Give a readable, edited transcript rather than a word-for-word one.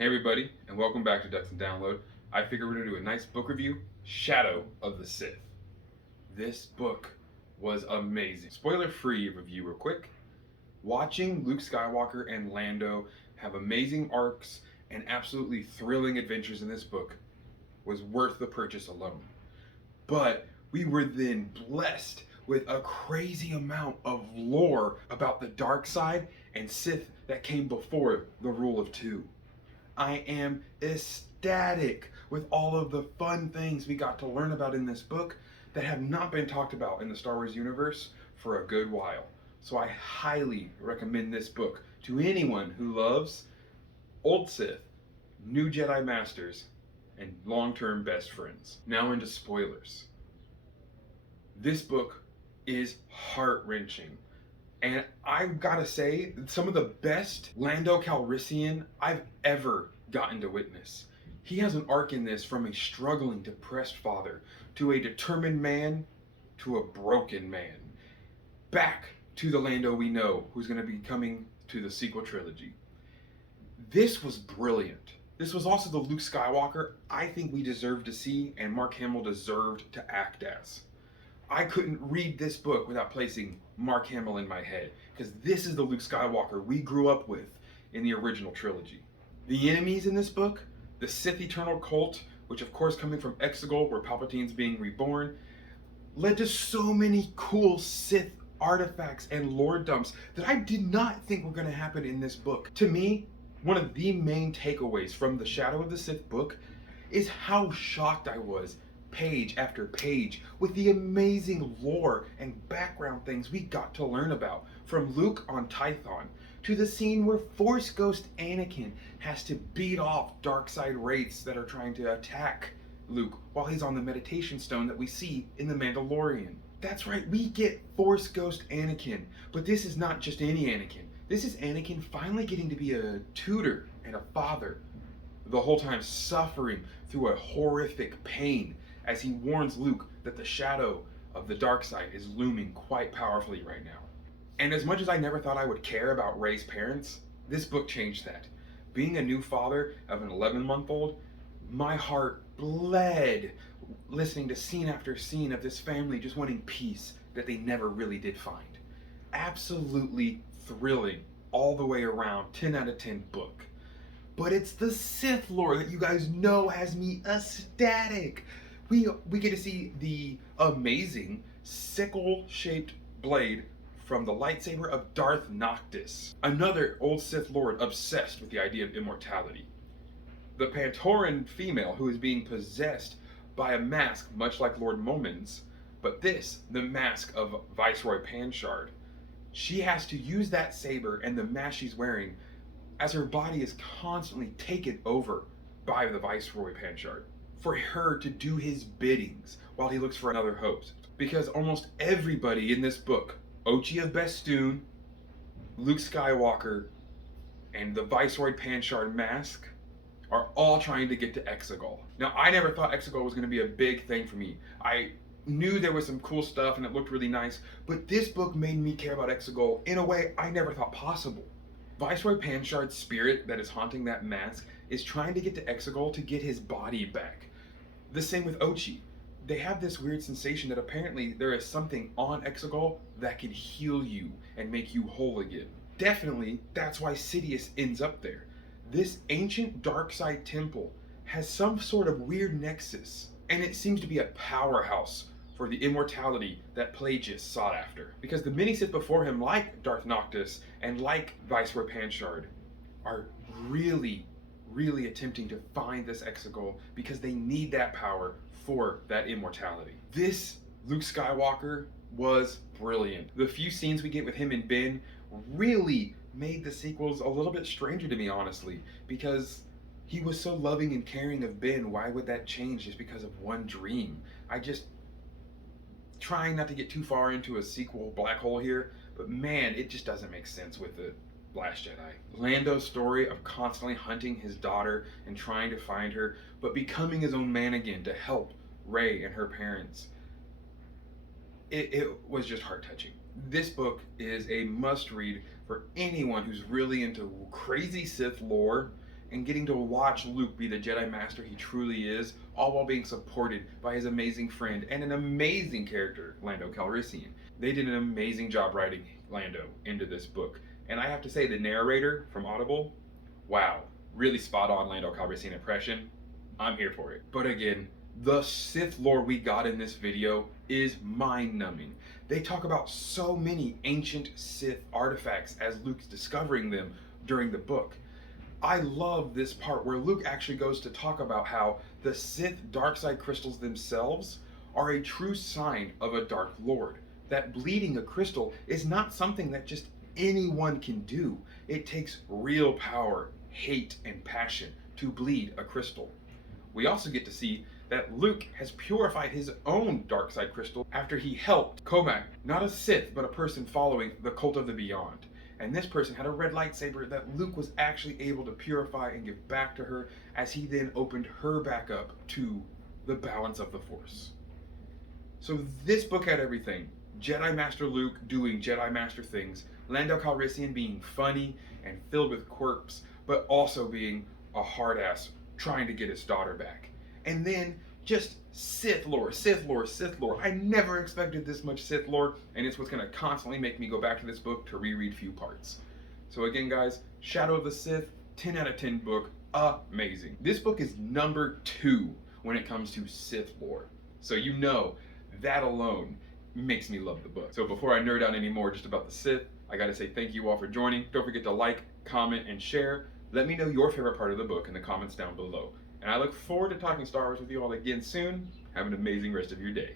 Hey everybody, and welcome back to Ducks and Download. I figured we're gonna do a nice book review, Shadow of the Sith. This book was amazing. Spoiler-free review real quick. Watching Luke Skywalker and Lando have amazing arcs and absolutely thrilling adventures in this book was worth the purchase alone. But we were then blessed with a crazy amount of lore about the dark side and Sith that came before the Rule of Two. I am ecstatic with all of the fun things we got to learn about in this book that have not been talked about in the Star Wars universe for a good while. So I highly recommend this book to anyone who loves old Sith, new Jedi Masters, and long-term best friends. Now into spoilers. This book is heart-wrenching. And I've got to say, some of the best Lando Calrissian I've ever gotten to witness. He has an arc in this from a struggling, depressed father to a determined man to a broken man. Back to the Lando we know, who's going to be coming to the sequel trilogy. This was brilliant. This was also the Luke Skywalker I think we deserved to see and Mark Hamill deserved to act as. I couldn't read this book without placing Mark Hamill in my head, because this is the Luke Skywalker we grew up with in the original trilogy. The enemies in this book, the Sith Eternal Cult, which of course coming from Exegol where Palpatine's being reborn, led to so many cool Sith artifacts and lore dumps that I did not think were going to happen in this book. To me, one of the main takeaways from the Shadow of the Sith book is how shocked I was page after page with the amazing lore and background things we got to learn about, from Luke on Tython to the scene where Force Ghost Anakin has to beat off dark side wraiths that are trying to attack Luke while he's on the meditation stone that we see in The Mandalorian. That's right, we get Force Ghost Anakin, but this is not just any Anakin. This is Anakin finally getting to be a tutor and a father, the whole time suffering through a horrific pain as he warns Luke that the shadow of the dark side is looming quite powerfully right now. And as much as I never thought I would care about Rey's parents, this book changed that. Being a new father of an 11-month-old, my heart bled listening to scene after scene of this family just wanting peace that they never really did find. Absolutely thrilling all the way around, 10 out of 10 book. But it's the Sith lore that you guys know has me ecstatic. We get to see the amazing sickle-shaped blade from the lightsaber of Darth Noctis, another old Sith Lord obsessed with the idea of immortality. The Pantoran female who is being possessed by a mask much like Lord Momin's, but this, the mask of Viceroy Panchard. She has to use that saber and the mask she's wearing as her body is constantly taken over by the Viceroy Panchard, for her to do his biddings while he looks for another host. Because almost everybody in this book, Ochi of Bestoon, Luke Skywalker, and the Viceroy Panchard mask, are all trying to get to Exegol. Now, I never thought Exegol was going to be a big thing for me. I knew there was some cool stuff and it looked really nice, but this book made me care about Exegol in a way I never thought possible. Viceroy Panchard's spirit that is haunting that mask is trying to get to Exegol to get his body back. The same with Ochi. They have this weird sensation that apparently there is something on Exegol that can heal you and make you whole again. Definitely, that's why Sidious ends up there. This ancient dark side temple has some sort of weird nexus, and it seems to be a powerhouse for the immortality that Plagueis sought after. Because the many Sith before him, like Darth Noctis and like Viceroy Panchard, are really attempting to find this Exegol because they need that power for that immortality. This Luke Skywalker was brilliant. The few scenes we get with him and Ben really made the sequels a little bit stranger to me, honestly, because he was so loving and caring of Ben. Why would that change just because of one dream? Trying not to get too far into a sequel black hole here, but man, it just doesn't make sense with the Last Jedi. Lando's story of constantly hunting his daughter and trying to find her, but becoming his own man again to help Rey and her parents. It was just heart-touching. This book is a must-read for anyone who's really into crazy Sith lore and getting to watch Luke be the Jedi Master he truly is, all while being supported by his amazing friend and an amazing character, Lando Calrissian. They did an amazing job writing Lando into this book. And I have to say, the narrator from Audible, wow, really spot on Lando Calrissian impression. I'm here for it. But again, the Sith lore we got in this video is mind-numbing. They talk about so many ancient Sith artifacts as Luke's discovering them during the book. I love this part where Luke actually goes to talk about how the Sith dark side crystals themselves are a true sign of a Dark Lord. That bleeding a crystal is not something that just anyone can do. It takes real power, hate, and passion to bleed a crystal. We also get to see that Luke has purified his own dark side crystal after he helped Comac, not a Sith, but a person following the Cult of the Beyond. And this person had a red lightsaber that Luke was actually able to purify and give back to her as he then opened her back up to the balance of the Force. So this book had everything. Jedi Master Luke doing Jedi Master things, Lando Calrissian being funny and filled with quirks, but also being a hard ass trying to get his daughter back. And then just Sith lore, Sith lore, Sith lore. I never expected this much Sith lore, and it's what's going to constantly make me go back to this book to reread few parts. So again, guys, Shadow of the Sith, 10 out of 10 book, amazing. This book is number 2 when it comes to Sith lore. So you know, that alone makes me love the book. So before I nerd out any more just about the Sith, I gotta say thank you all for joining. Don't forget to like, comment, and share. Let me know your favorite part of the book in the comments down below. And I look forward to talking Star Wars with you all again soon. Have an amazing rest of your day.